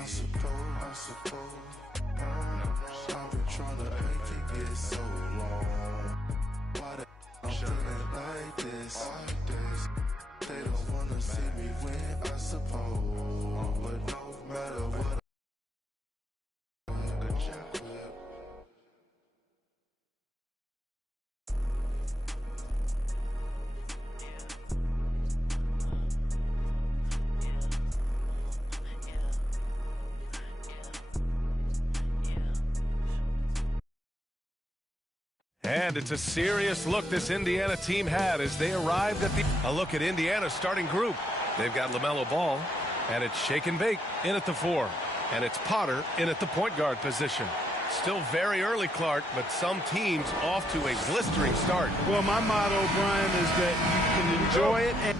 I suppose. I've been trying to make it get so long. Why I'm feeling like this? They don't wanna see me win, I suppose. But no matter what. And it's a serious look this Indiana team had as they arrived at a look at Indiana's starting group. They've got LaMelo Ball, and it's Shake and Bake in at the 4. And it's Potter in at the point guard position. Still very early, Clark, but some teams off to a blistering start. Well, my motto, Brian, is that you can enjoy it and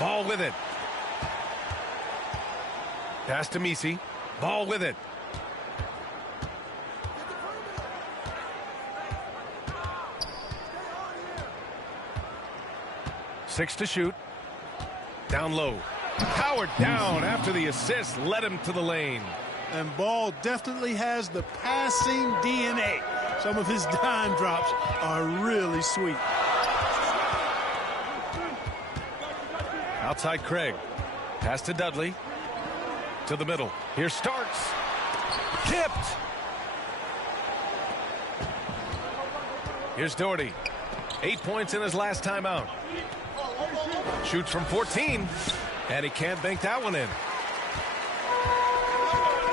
Ball with it. Pass to Messi. Ball with it. Six to shoot. Down low. Powered down after the assist led him to the lane. And Ball definitely has the passing DNA. Some of his dime drops are really sweet. Outside Craig. Pass to Dudley. To the middle. Here Starks. Tipped. Here's Doherty. 8 points in his last time out. Shoots from 14. And he can't bank that one in.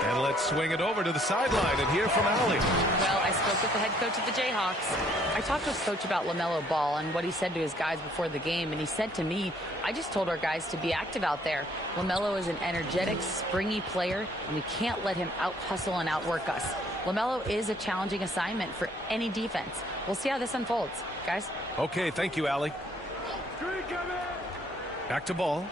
And let's swing it over to the sideline and hear from Allie. Well, I spoke with the head coach of the Jayhawks. I talked with Coach about LaMelo Ball and what he said to his guys before the game. And he said to me, I just told our guys to be active out there. LaMelo is an energetic, springy player, and we can't let him out-hustle and outwork us. LaMelo is a challenging assignment for any defense. We'll see how this unfolds. Guys? Okay, thank you, Allie. Back to Ball.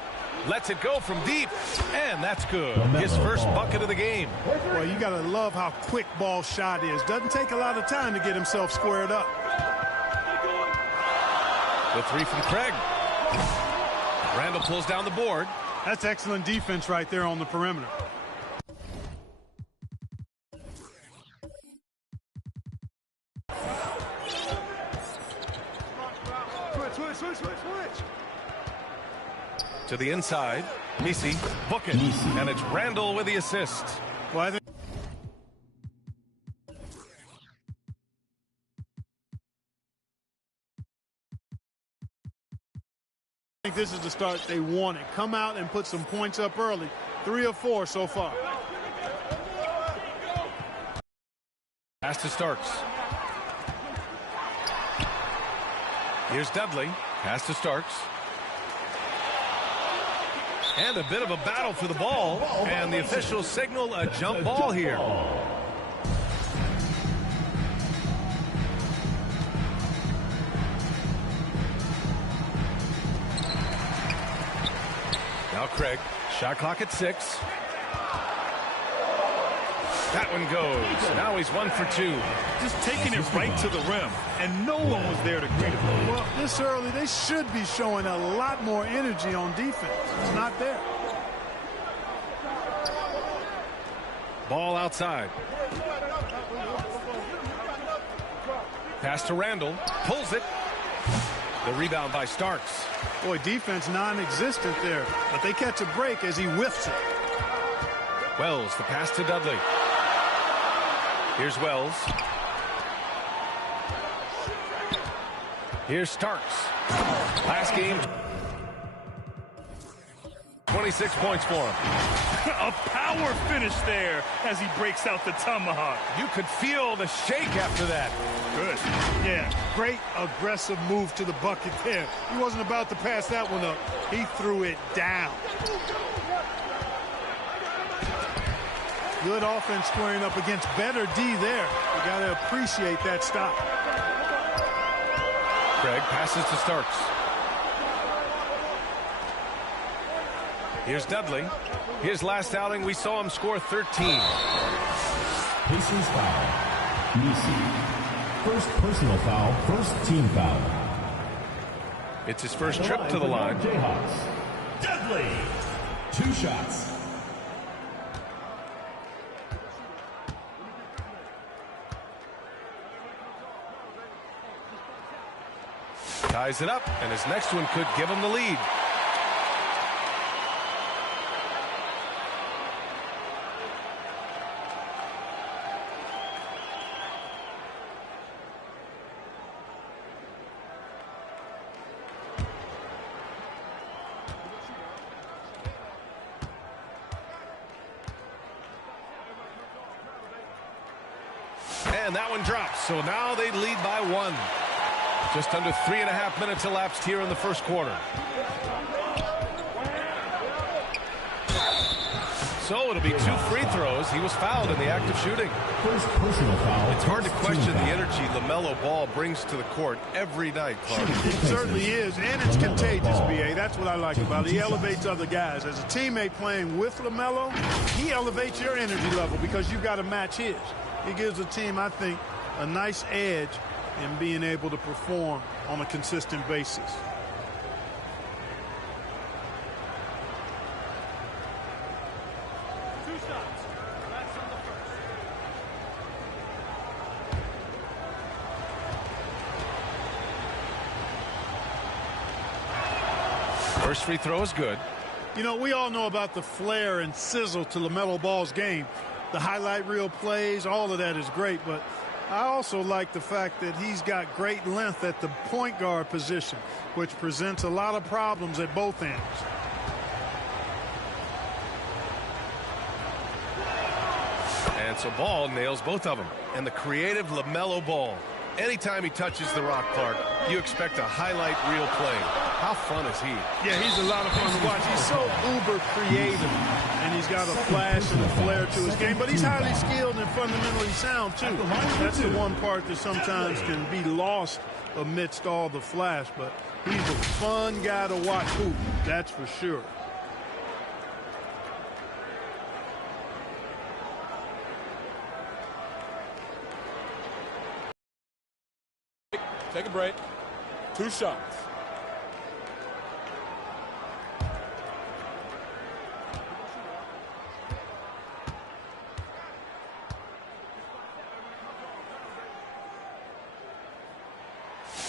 Lets it go from deep, and that's good. His first bucket of the game. Well, you got to love how quick Ball's shot is. Doesn't take a lot of time to get himself squared up. The three from Craig. Randall pulls down the board. That's excellent defense right there on the perimeter. Switch. To the inside. Messi, book it. And it's Randall with the assist. Well, I think this is the start they wanted. Come out and put some points up early. 3 of 4 so far. Pass to Starks. Here's Dudley. Pass to Starks. And a bit of a battle for the ball. And the officials signal a jump ball here. Now Craig. Shot clock at 6. That one goes. Now he's 1 for 2. Just taking it right to the rim, and no one was there to greet him. Well, this early, they should be showing a lot more energy on defense. It's not there. Ball outside. Pass to Randall. Pulls it. The rebound by Starks. Boy, defense non-existent there, but they catch a break as he whiffs it. Wells, the pass to Dudley. Here's Wells. Here's Starks. Last game, 26 points for him. A power finish there as he breaks out the tomahawk. You could feel the shake after that. Good. Yeah, great aggressive move to the bucket there. He wasn't about to pass that one up. He threw it down. Good offense squaring up against better D there. You got to appreciate that stop. Craig passes to Starks. Here's Dudley. His last outing, we saw him score 13. Pacers foul. Messi. First personal foul, first team foul. It's his first trip to the line. Jayhawks. Dudley. 2 shots. Ties it up, and his next one could give him the lead. And that one drops, so now they lead by 1. Just under 3.5 minutes elapsed here in the first quarter. So it'll be 2 free throws. He was fouled in the act of shooting. First personal foul. It's hard to question the energy LaMelo Ball brings to the court every night, Clark. It certainly is, and it's contagious, B.A. that's what I like about it. He elevates other guys. As a teammate playing with LaMelo, he elevates your energy level because you've got to match his. He gives the team, I think, a nice edge in being able to perform on a consistent basis. First free throw is good. You know, we all know about the flair and sizzle to LaMelo Ball's game. The highlight reel plays, all of that is great, but I also like the fact that he's got great length at the point guard position, which presents a lot of problems at both ends. And so Ball nails both of them. And the creative LaMelo Ball. Anytime he touches the rock part, you expect a highlight reel play. How fun is he? Yeah, he's a lot of fun to watch. He's so uber creative, and he's got a flash and a flair to his game, but he's highly skilled and fundamentally sound, too. That's the one part that sometimes can be lost amidst all the flash, but he's a fun guy to watch hoop, that's for sure. Take a break. 2 shots.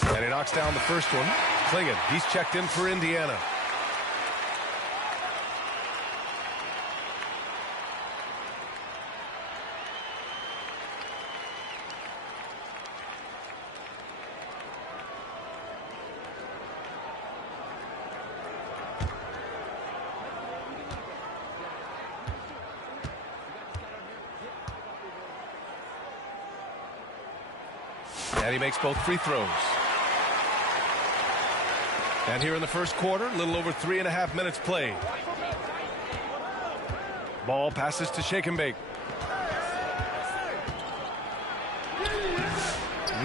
And he knocks down the first one. Klingon, he's checked in for Indiana. And he makes both free throws. And here in the first quarter, a little over 3.5 minutes played. Ball passes to Shake and Bake.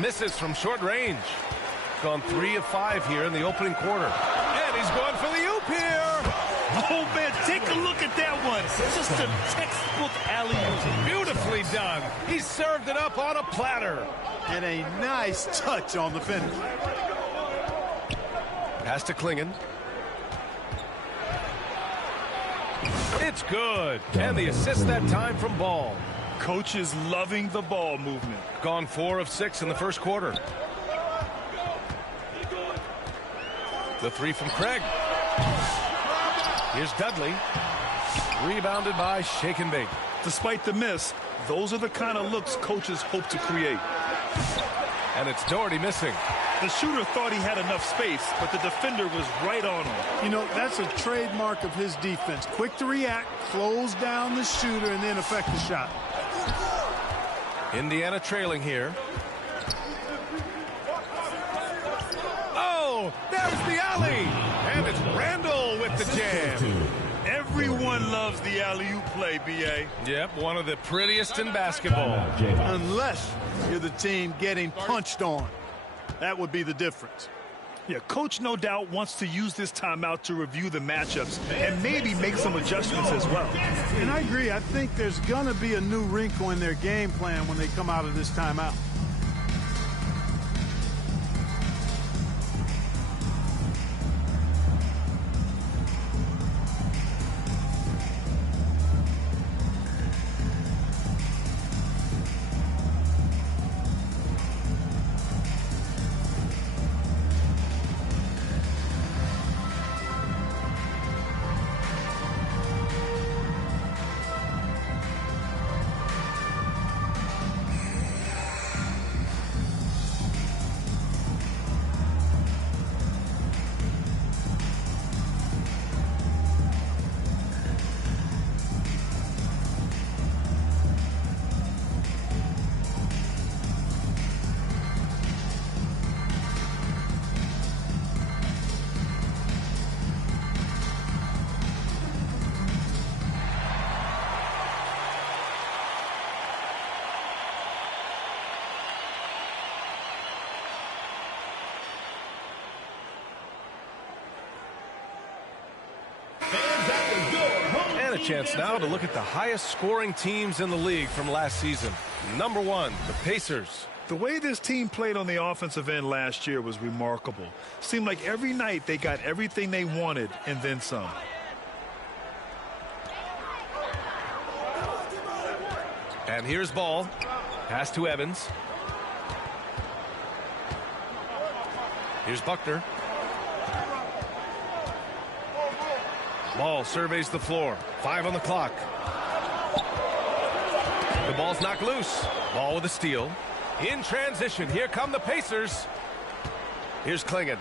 Misses from short range. Gone 3 of 5 here in the opening quarter. And he's going for the oop here. Oh, man, take a look at that one. Just a textbook alley-oop. Beautifully done. He served it up on a platter. And a nice touch on the finish. Pass to Klingon. It's good. And the assist that time from Ball. Coach is loving the ball movement. Gone 4 of 6 in the first quarter. The 3 from Craig. Here's Dudley. Rebounded by Shake and Bake. Despite the miss, those are the kind of looks coaches hope to create. And it's Doherty missing. The shooter thought he had enough space, but the defender was right on him. You know, that's a trademark of his defense. Quick to react, close down the shooter, and then affect the shot. Indiana trailing here. Oh, there's the alley. And it's Randall with the jam. Everyone loves the alley-oop play, B.A. Yep, one of the prettiest in basketball. Unless you're the team getting punched on. That would be the difference. Yeah, Coach no doubt wants to use this timeout to review the matchups and maybe make some adjustments as well. And I agree. I think there's going to be a new wrinkle in their game plan when they come out of this timeout. And a chance now to look at the highest scoring teams in the league from last season. Number 1, the Pacers. The way this team played on the offensive end last year was remarkable. Seemed like every night they got everything they wanted and then some. And here's Ball. Pass to Evans. Here's Buckner. Ball surveys the floor. 5 on the clock. The ball's knocked loose. Ball with a steal. In transition, here come the Pacers. Here's Klingon.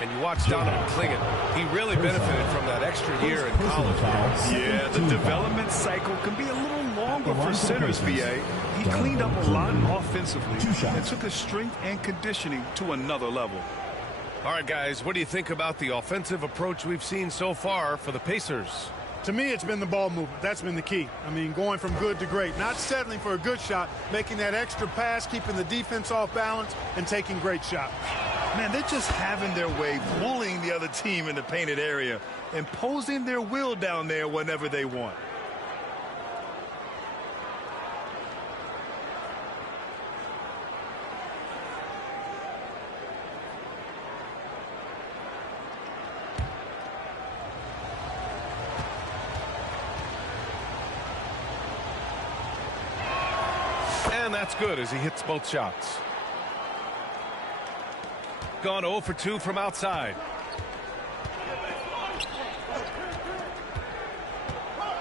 And you watch Donovan Klingon. He really benefited from that extra year in college. Yeah, the development cycle can be a little longer for centers, VA. He cleaned up a lot offensively and took his strength and conditioning to another level. All right, guys, what do you think about the offensive approach we've seen so far for the Pacers? To me, it's been the ball movement. That's been the key. I mean, going from good to great. Not settling for a good shot, making that extra pass, keeping the defense off balance, and taking great shots. Man, they're just having their way, bullying the other team in the painted area, imposing their will down there whenever they want. And that's good as he hits both shots. Gone 0 for 2 from outside.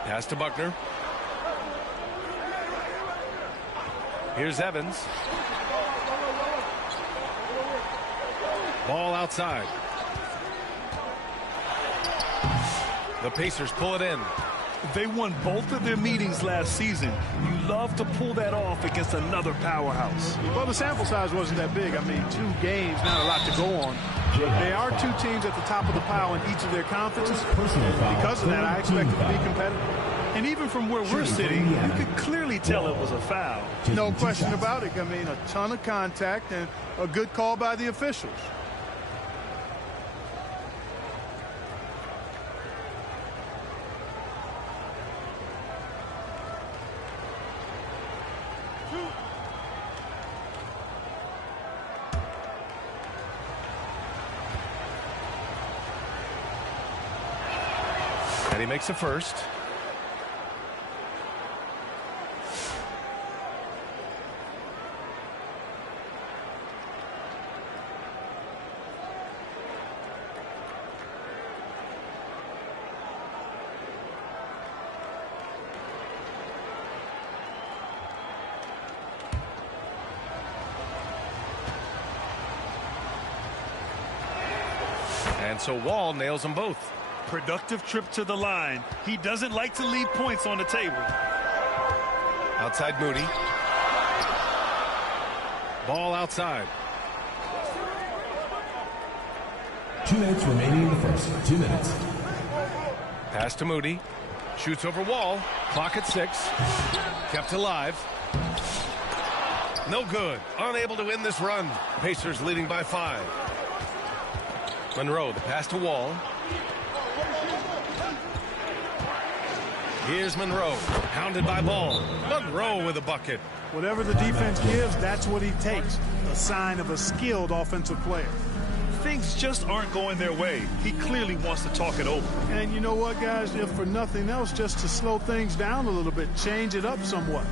Pass to Buckner. Here's Evans. Ball outside. The Pacers pull it in. They won both of their meetings last season. You love to pull that off against another powerhouse. Well, the sample size wasn't that big. I mean, 2 games, not a lot to go on. But they are 2 teams at the top of the pile in each of their conferences. Because of that, I expect it to be competitive. And even from where we're sitting, you could clearly tell it was a foul. No question about it. I mean, a ton of contact and a good call by the officials. And he makes a first. And so Wall nails them both. Productive trip to the line. He doesn't like to leave points on the table. Outside Moody. Ball outside. 2 minutes remaining in the first. 2 minutes. Pass to Moody. Shoots over Wall. Clock at 6. Kept alive. No good. Unable to win this run. Pacers leading by 5. Monroe, the pass to Wall. Here's Monroe, pounded by Ball. Monroe with a bucket. Whatever the defense gives, that's what he takes. A sign of a skilled offensive player. Things just aren't going their way. He clearly wants to talk it over. And you know what, guys? If for nothing else, just to slow things down a little bit, change it up somewhat.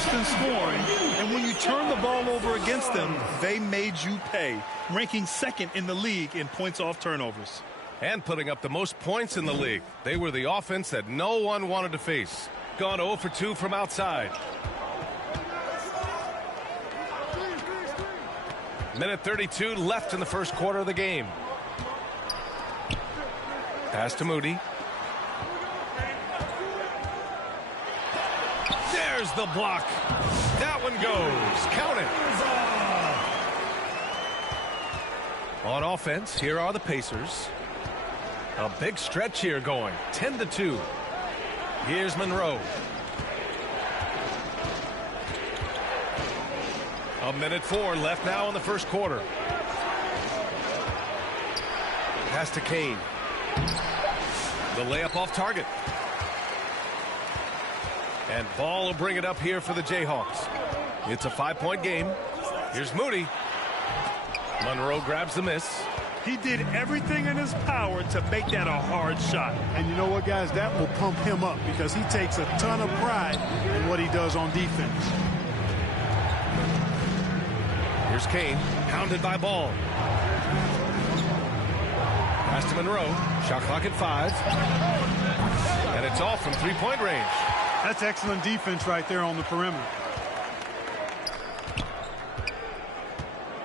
first in scoring, and when you turn the ball over against them, they made you pay, ranking second in the league in points off turnovers. And putting up the most points in the league. They were the offense that no one wanted to face. Gone 0 for 2 from outside. Minute 32 left in the first quarter of the game. Pass to Moody. There's the block. That one goes. Count it. On offense, here are the Pacers. A big stretch here going. 10-2. Here's Monroe. A minute 4 left now in the first quarter. Pass to Kane. The layup off target. And Ball will bring it up here for the Jayhawks. It's a 5-point game. Here's Moody. Monroe grabs the miss. He did everything in his power to make that a hard shot. And you know what, guys? That will pump him up because he takes a ton of pride in what he does on defense. Here's Kane, pounded by Ball. Pass to Monroe. Shot clock at 5. And it's off from three-point range. That's excellent defense right there on the perimeter.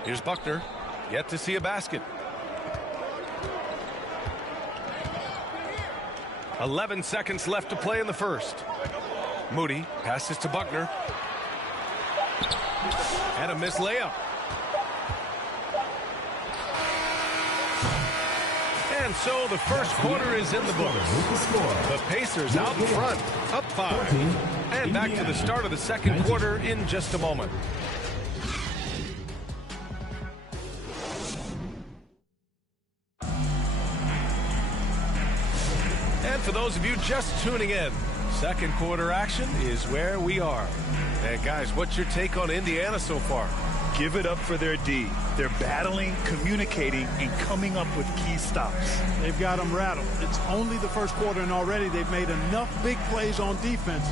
Here's Buckner. Yet to see a basket. 11 seconds left to play in the first. Moody passes to Buckner. And a missed layup. And so the first quarter is in the books. The Pacers out in front, up 5. And back to the start of the second quarter in just a moment. And for those of you just tuning in, second quarter action is where we are. And guys, what's your take on Indiana so far? Give it up for their D. They're battling, communicating, and coming up with key stops. They've got them rattled. It's only the first quarter, and already they've made enough big plays on defense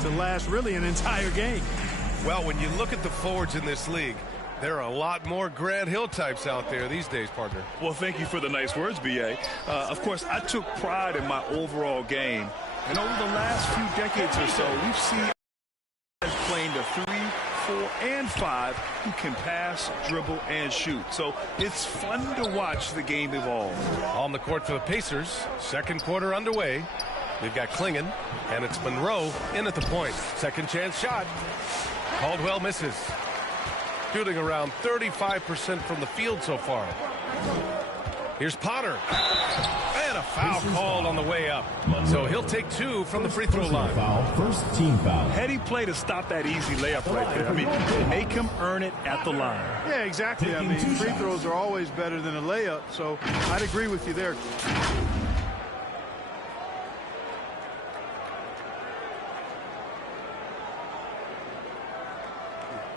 to last really an entire game. Well, when you look at the forwards in this league, there are a lot more Grant Hill types out there these days, partner. Well, thank you for the nice words, B.A. Of course, I took pride in my overall game. And over the last few decades or so, we've seen playing the 3, 4, and 5 who can pass, dribble, and shoot. So it's fun to watch the game evolve. On the court for the Pacers, second quarter underway. They've got Klingon, and it's Monroe in at the point. Second chance shot. Caldwell misses. Shooting around 35% from the field so far. Here's Potter. And a foul called on the way up. So he'll take 2 from the free throw line. First team foul. Heady play to stop that easy layup right there. I mean, make him earn it at the line. Yeah, exactly. I mean, free throws are always better than a layup, so I'd agree with you there.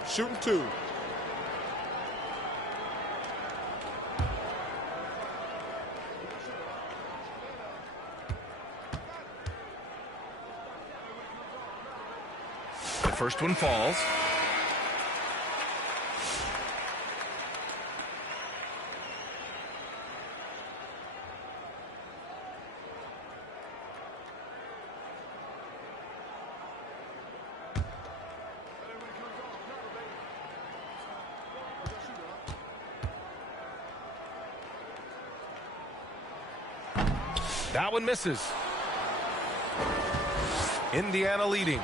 Shooting 2. The first one falls. That one misses. Indiana leading.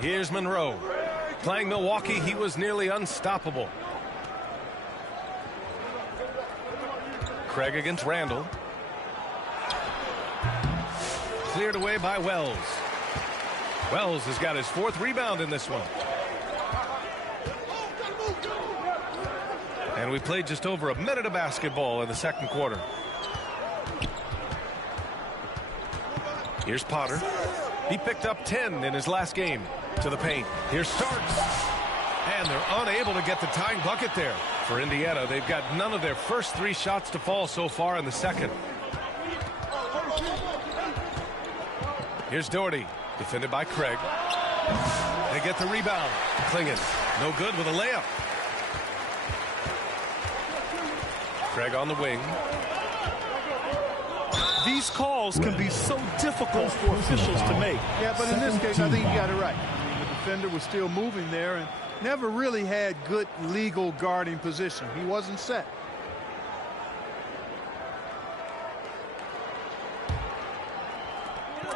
Here's Monroe. Playing Milwaukee, he was nearly unstoppable. Craig against Randall. Cleared away by Wells. Wells has got his 4th rebound in this one. And we played just over a minute of basketball in the second quarter. Here's Potter. He picked up 10 in his last game. To the paint. Here's Starks. And they're unable to get the tying bucket there. For Indiana, they've got none of their first 3 shots to fall so far in the second. Here's Doherty, defended by Craig. They get the rebound. Klingen, no good with a layup. Craig on the wing. These calls can be so difficult for officials to make. Yeah, but in this case, I think you got it right. The defender was still moving there and never really had good legal guarding position. He wasn't set.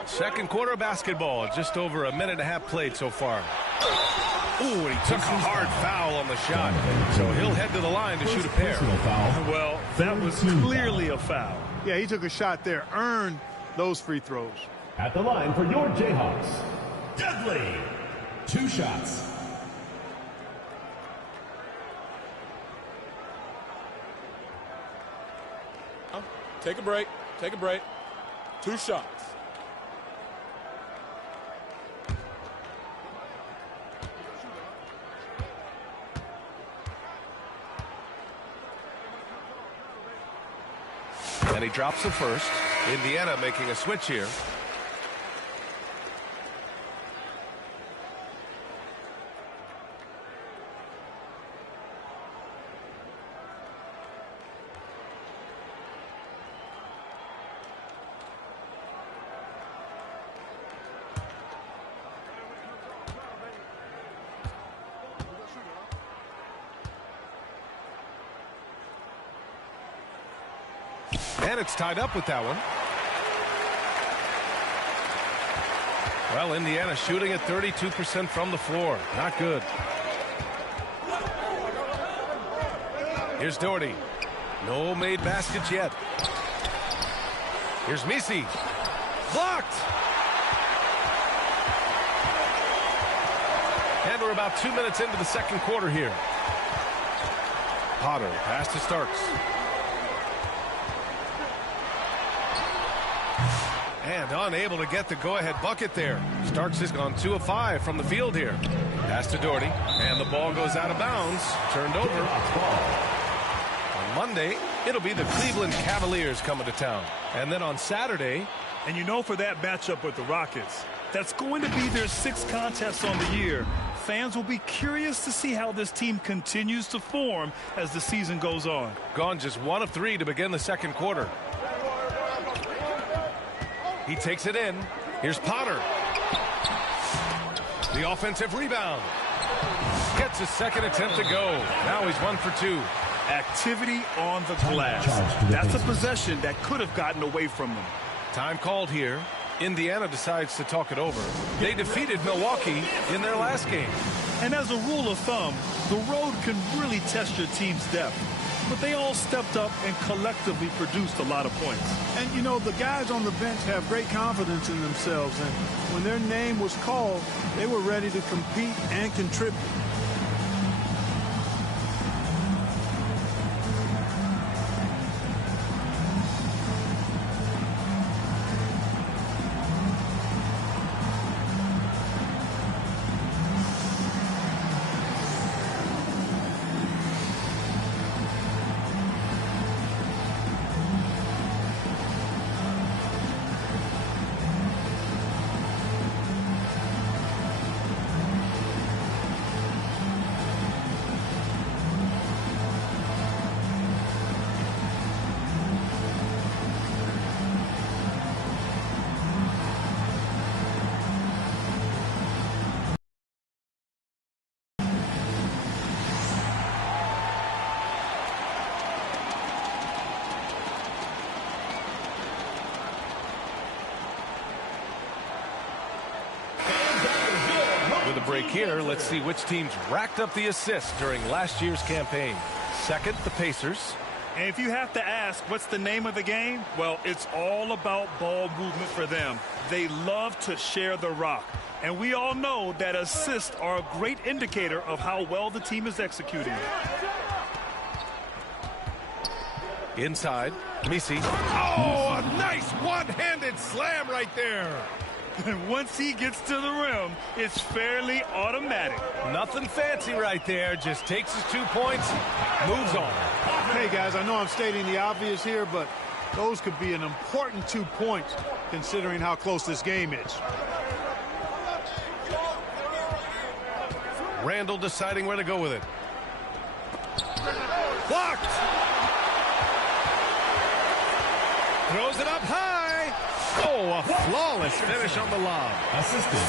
Second quarter basketball, just over a minute and a half played so far. Ooh, and he took a hard foul on the shot. So he'll head to the line to shoot a pair. Well, that was clearly a foul. Yeah, he took a shot there, earned those free throws. At the line for your Jayhawks, Dudley. 2 shots. Take a break. Take a break. 2 shots. And he drops the first. Indiana making a switch here. And it's tied up with that one. Well, Indiana shooting at 32% from the floor. Not good. Here's Doherty. No made baskets yet. Here's Misi. Blocked. And we're about 2 minutes into the second quarter here. Potter pass to Starks. And unable to get the go-ahead bucket there. Starks has gone 2 of 5 from the field here. Pass to Doherty. And the ball goes out of bounds. Turned over. On Monday, it'll be the Cleveland Cavaliers coming to town. And then on Saturday. And you know, for that matchup with the Rockets, that's going to be their 6th contest on the year. Fans will be curious to see how this team continues to form as the season goes on. Gone just 1 of 3 to begin the second quarter. He takes it in. Here's Potter. The offensive rebound. Gets his second attempt to go. Now he's 1 for 2. Activity on the glass. That's a possession that could have gotten away from them. Time called here. Indiana decides to talk it over. They defeated Milwaukee in their last game. And as a rule of thumb, the road can really test your team's depth. But they all stepped up and collectively produced a lot of points. And, you know, the guys on the bench have great confidence in themselves. And when their name was called, they were ready to compete and contribute. Break here. Let's see which teams racked up the assists during last year's campaign. Second, the Pacers. And if you have to ask what's the name of the game, well, it's all about ball movement for them. They love to share the rock. And we all know that assists are a great indicator of how well the team is executing. Inside, Misi. Oh, a nice one-handed slam right there. And once he gets to the rim, it's fairly automatic. Nothing fancy right there. Just takes his 2 points, moves on. Hey, guys, I know I'm stating the obvious here, but Those could be an important 2 points considering how close this game is. Randall deciding where to go with it. Blocked. Throws it up high. Oh, a flawless finish on the lob.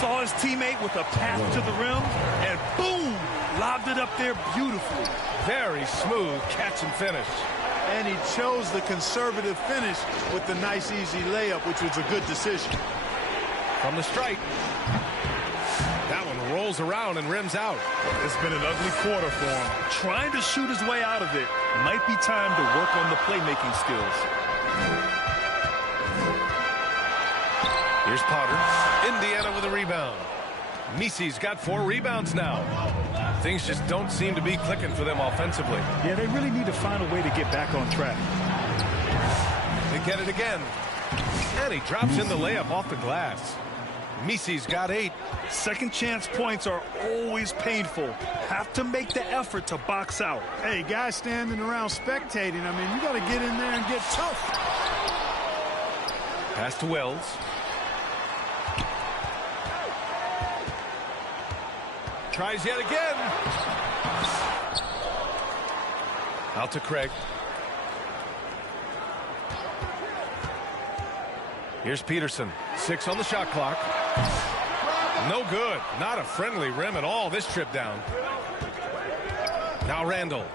Saw his teammate with a path to the rim, and boom, lobbed it up there beautifully. Very smooth catch and finish. And he chose the conservative finish with the nice, easy layup, which was a good decision. From the strike. That one rolls around and rims out. It's been an ugly quarter for him. Trying to shoot his way out of it. Might be time to work on the playmaking skills. Here's Potter. Indiana with a rebound. Misi's got 4 rebounds now. Things just don't seem to be clicking for them offensively. Yeah, they really need to find a way to get back on track. They get it again. And he drops in the layup off the glass. Misi's got 8. Second chance points are always painful. Have to make the effort to box out. Hey, guys standing around spectating, I mean, you got to get in there and get tough. Pass to Wells. Tries yet again. Out to Craig. Here's Peterson. 6 on the shot clock. No good. Not a friendly rim at all this trip down. Now Randall.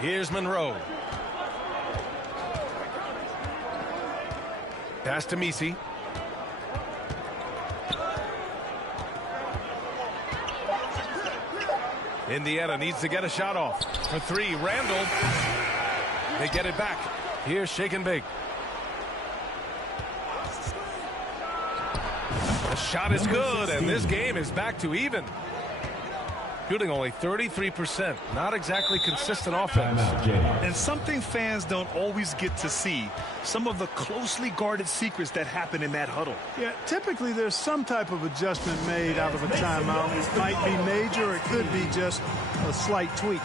Here's Monroe. Pass to Misi. Indiana needs to get a shot off. For 3, Randall. They get it back. Here's shake and bake. The shot is good, and this game is back to even. Shooting only 33%. Not exactly consistent offense. And something fans don't always get to see. Some of the closely guarded secrets that happen in that huddle. Yeah, typically there's some type of adjustment made out of a timeout. It might be major, or it could be just a slight tweak.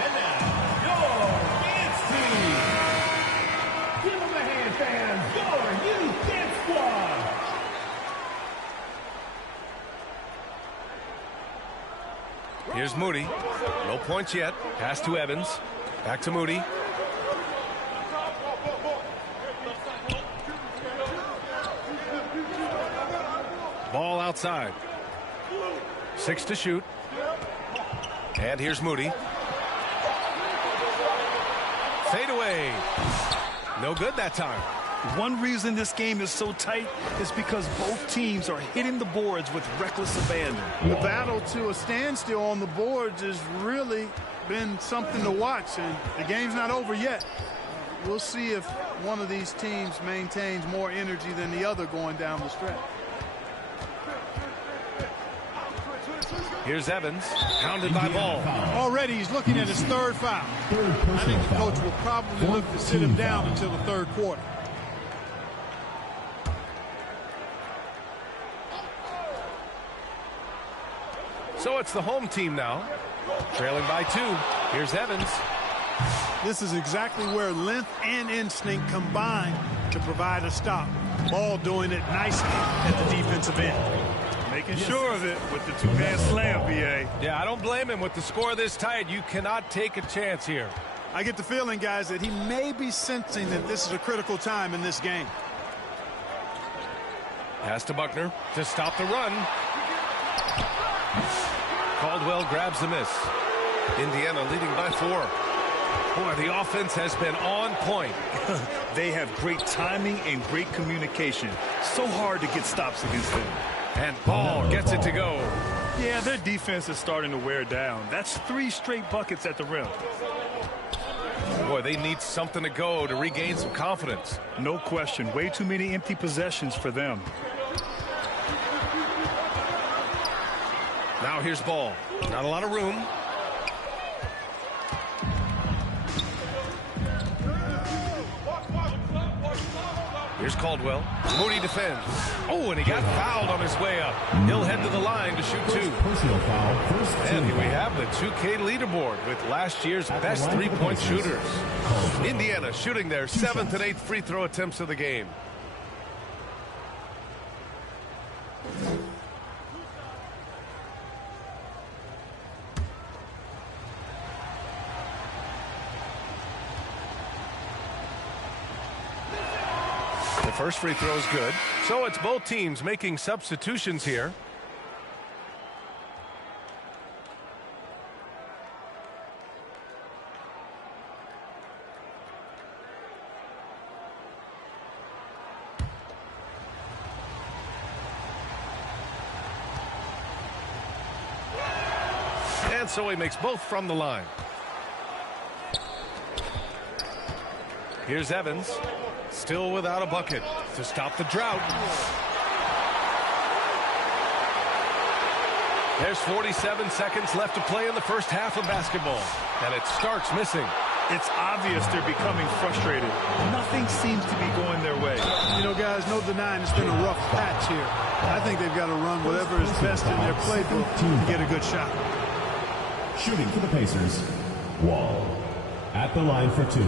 And now, your dance team. Give them a hand, fans. Your youth dance squad. Here's Moody. No points yet. Pass to Evans. Back to Moody. Ball outside. 6 to shoot. And here's Moody. Fade away. No good that time. One reason this game is so tight is because both teams are hitting the boards with reckless abandon. The battle to a standstill on the boards has really been something to watch, and the game's not over yet. We'll see if one of these teams maintains more energy than the other going down the stretch. Here's Evans, pounded by Ball. Already he's looking at his 3rd foul. I think the coach will probably look to sit him down until the 3rd quarter. So it's the home team now, trailing by 2. Here's Evans. This is exactly where length and instinct combine to provide a stop. Ball doing it nicely at the defensive end. Making sure of it with the two-hand slam, B.A. Yeah, I don't blame him. With the score this tight, you cannot take a chance here. I get the feeling, guys, that he may be sensing that this is a critical time in this game. Pass to Buckner to stop the run. Caldwell grabs the miss. Indiana leading by 4. Boy, the offense has been on point. They have great timing and great communication. So hard to get stops against them. And Ball gets it to go. Yeah, their defense is starting to wear down. That's 3 straight buckets at the rim. Boy, they need something to go to regain some confidence. No question. Way too many empty possessions for them. Now here's Ball. Not a lot of room. Here's Caldwell. Moody defends. Oh, and he got fouled on his way up. He'll head to the line to shoot 2. Personal foul. And here we have the 2K leaderboard with last year's best 3-point shooters. Indiana shooting their 7th and 8th free throw attempts of the game. The first free throw is good. So it's both teams making substitutions here. And so he makes both from the line. Here's Evans. Still without a bucket to stop the drought. There's 47 seconds left to play in the first half of basketball. And it starts missing. It's obvious they're becoming frustrated. Nothing seems to be going their way. You know, guys, no denying it's been a rough patch here. I think they've got to run whatever is best in their playbook to get a good shot. Shooting for the Pacers, Wall. At the line for 2.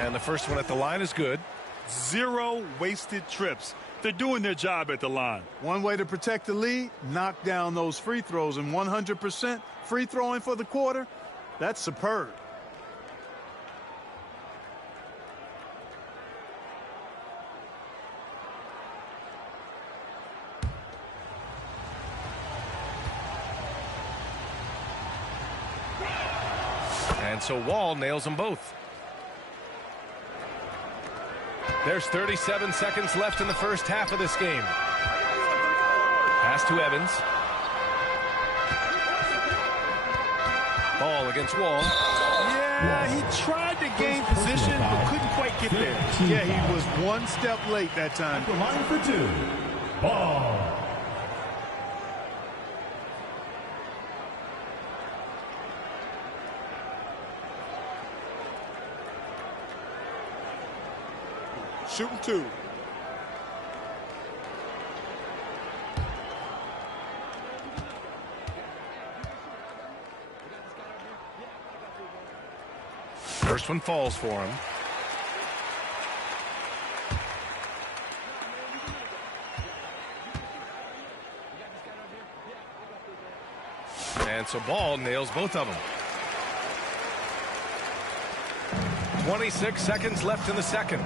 And the first one at the line is good. 0 wasted trips. They're doing their job at the line. One way to protect the lead, knock down those free throws, and 100% free throwing for the quarter, that's superb. And so Wall nails them both. There's 37 seconds left in the first half of this game. Pass to Evans. Ball against Wall. Yeah, he tried to gain position, but couldn't quite get there. Yeah, he was one step late that time. At the line for 2. Ball. Shooting 2. First one falls for him. And so Ball nails both of them. 26 seconds left in the second.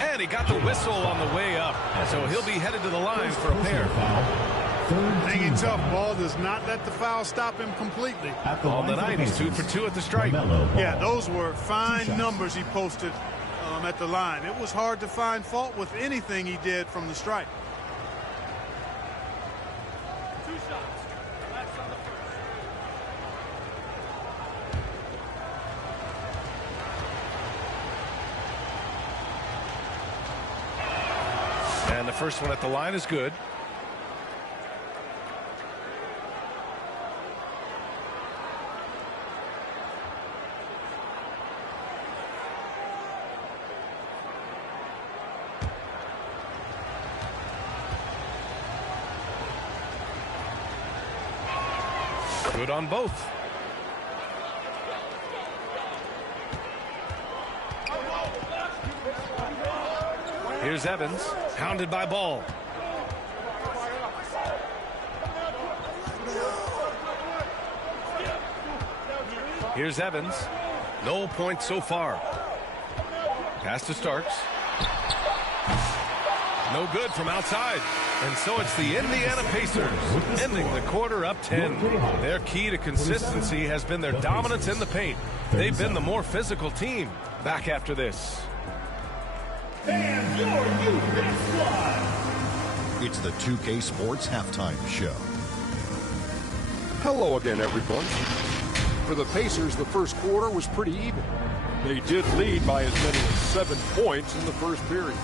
And he got the whistle on the way up. So he'll be headed to the line for a pair. Hanging tough. Ball does not let the foul stop him completely. On the night, he's 2 for 2 at the stripe. Yeah, those were fine numbers he posted at the line. It was hard to find fault with anything he did from the stripe. 2 shots. Last on the first. And And the first one at the line is good. Good on both. Here's Evans, hounded by Ball. Here's Evans. No points so far. Pass to Starks. No good from outside. And so it's the Indiana Pacers ending the quarter up 10. Their key to consistency has been their dominance in the paint. They've been the more physical team. Back after this. Fans, your youth squad. It's the 2K Sports Halftime Show. Hello again, everyone. For the Pacers, the first quarter was pretty even. They did lead by as many as 7 points in the first period.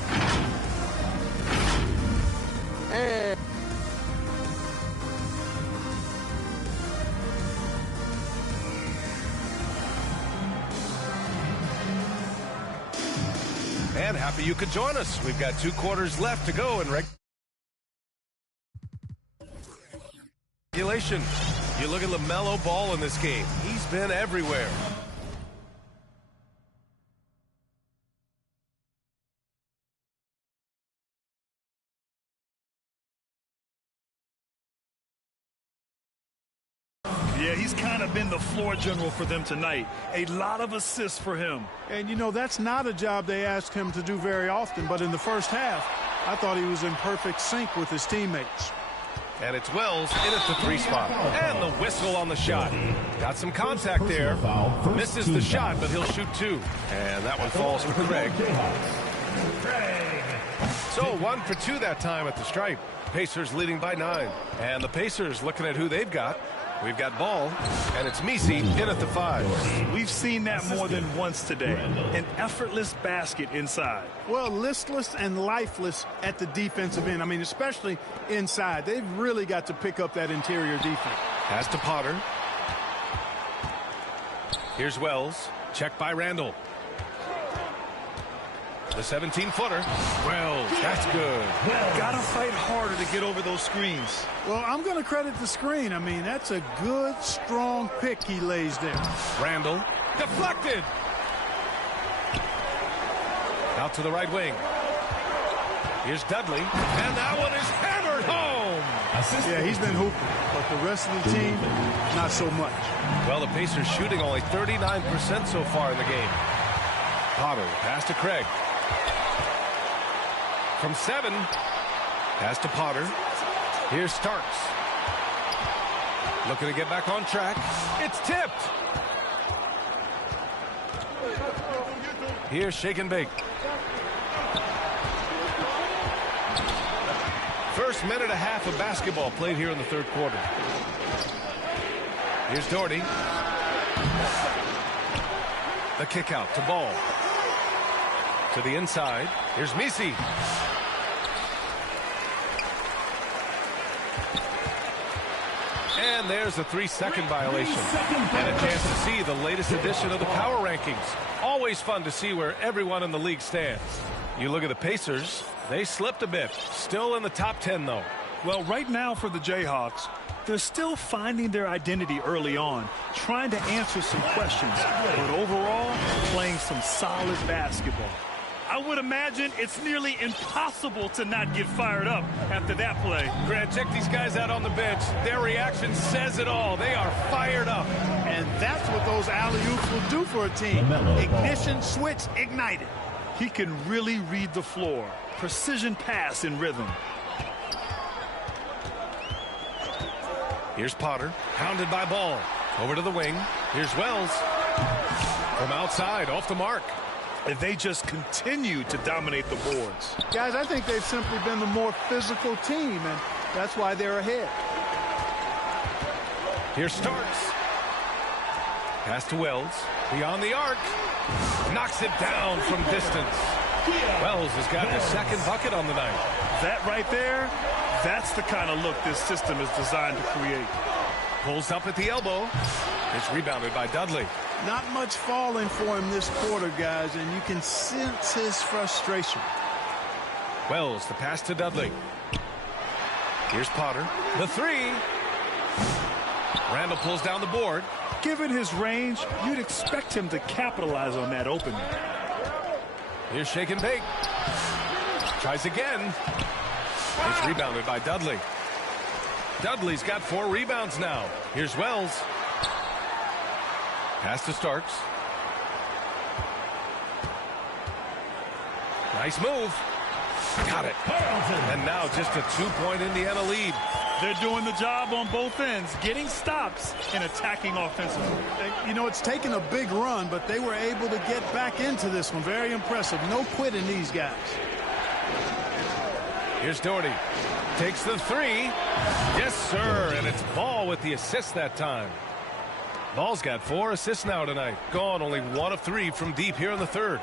And happy you could join us. We've got 2 quarters left to go in regulation. You look at LaMelo Ball in this game. He's been everywhere. Yeah, he's kind of been the floor general for them tonight. A lot of assists for him. And, you know, that's not a job they ask him to do very often. But in the first half, I thought he was in perfect sync with his teammates. And it's Wells in at the 3 spot. And the whistle on the shot. Got some contact there. Misses the shot, but he'll shoot 2. And that one falls to Craig. So 1 for 2 that time at the stripe. Pacers leading by 9. And the Pacers looking at who they've got. We've got Ball, and it's Messi in at the 5. We've seen that more than once today. An effortless basket inside. Well, listless and lifeless at the defensive end. I mean, especially inside. They've really got to pick up that interior defense. Pass to Potter. Here's Wells. Checked by Randall. The 17-footer. Wells, that's good. Gotta fight harder to get over those screens. Well, I'm going to credit the screen. I mean, that's a good, strong pick he lays there. Randall. Deflected. Out to the right wing. Here's Dudley. And that one is hammered home. Yeah, he's been hooping. But the rest of the team, not so much. Well, the Pacers shooting only 39% so far in the game. Potter, pass to Craig. From 7, pass to Potter. Here's Starks. Looking to get back on track. It's tipped. Here's shake and bake. First minute and a half of basketball played here in the 3rd quarter. Here's Doherty. The kick out to Ball. To the inside. Here's Messi. And there's a 3-second violation. And a chance to see the latest edition of the power rankings. Always fun to see where everyone in the league stands. You look at the Pacers, they slipped a bit. Still in the top 10, though. Well, right now for the Jayhawks, they're still finding their identity early on, trying to answer some questions, but overall, playing some solid basketball. I would imagine it's nearly impossible to not get fired up after that play. Grant, check these guys out on the bench. Their reaction says it all. They are fired up. And that's what those alley-oops will do for a team. Ignition, switch, ignited. He can really read the floor. Precision pass in rhythm. Here's Potter, hounded by Ball. Over to the wing. Here's Wells. From outside, off the mark. And they just continue to dominate the boards. Guys, I think they've simply been the more physical team, and that's why they're ahead. Here's Starks. Pass to Wells. Beyond the arc. Knocks it down from distance. Wells has got his second bucket on the night. That right there, that's the kind of look this system is designed to create. Pulls up at the elbow. It's rebounded by Dudley. Not much falling for him this quarter, guys, and you can sense his frustration. Wells, the pass to Dudley. Here's Potter. The three. Randall pulls down the board. Given his range, you'd expect him to capitalize on that opening. Here's shake and bake. Tries again. It's rebounded by Dudley. Dudley's got 4 rebounds now. Here's Wells. Pass to Starks. Nice move. Got it. And now just a 2-point Indiana lead. They're doing the job on both ends, getting stops and attacking offensively. You know, it's taken a big run, but they were able to get back into this one. Very impressive. No quitting these guys. Here's Doherty. Takes the three. Yes, sir. And it's Ball with the assist that time. Ball's got 4 assists now tonight. Gone only 1 of 3 from deep here in the third.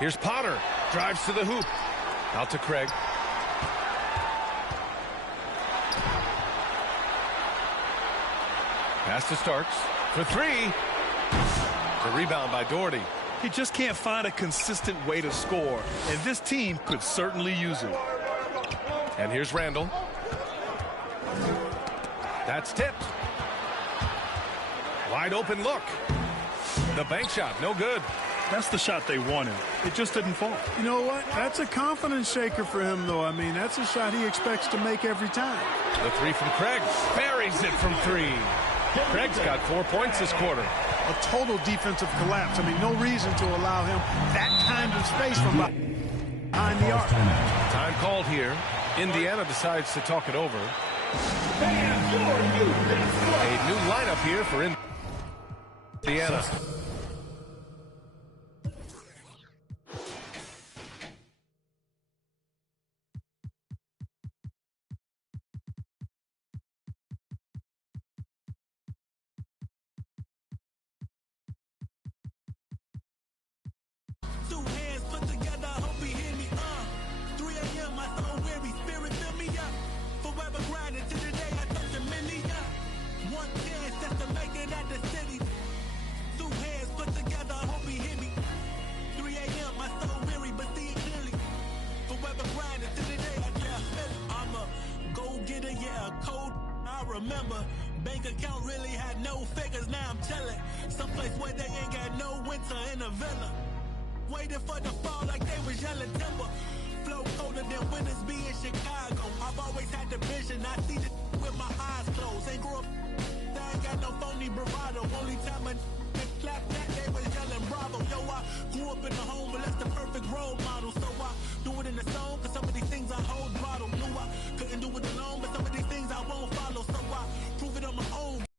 Here's Potter. Drives to the hoop. Out to Craig. Pass to Starks for 3. The rebound by Doherty. He just can't find a consistent way to score, and this team could certainly use it. And here's Randall. That's tipped. Wide open look. The bank shot, no good. That's the shot they wanted. It just didn't fall. You know what? That's a confidence shaker for him, though. I mean, that's a shot he expects to make every time. The three from Craig. Buries it from 3. Craig's got 4 points this quarter. A total defensive collapse. I mean, no reason to allow him that kind of space from behind the arc. Time called here. Indiana decides to talk it over. A new lineup here for Indiana. Remember, bank account really had no figures. Now I'm chilling someplace where they ain't got no winter in a villa, waiting for the fall like they was yelling timber. Flow colder than winters be in Chicago. I've always had the vision. I see the with my eyes closed. Ain't grew up, I ain't got no phony bravado. Only time I clapped that they was yelling bravo.